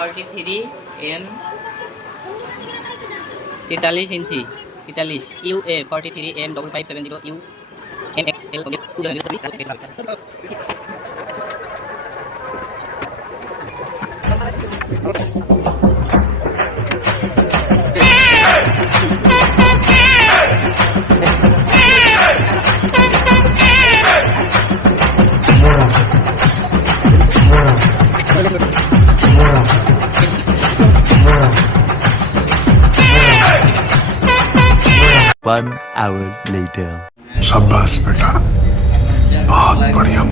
43 M 43 इंची 43 UA 43 M 5570 U MXL One hour later. शाबाश बेटा, बहुत बढ़िया।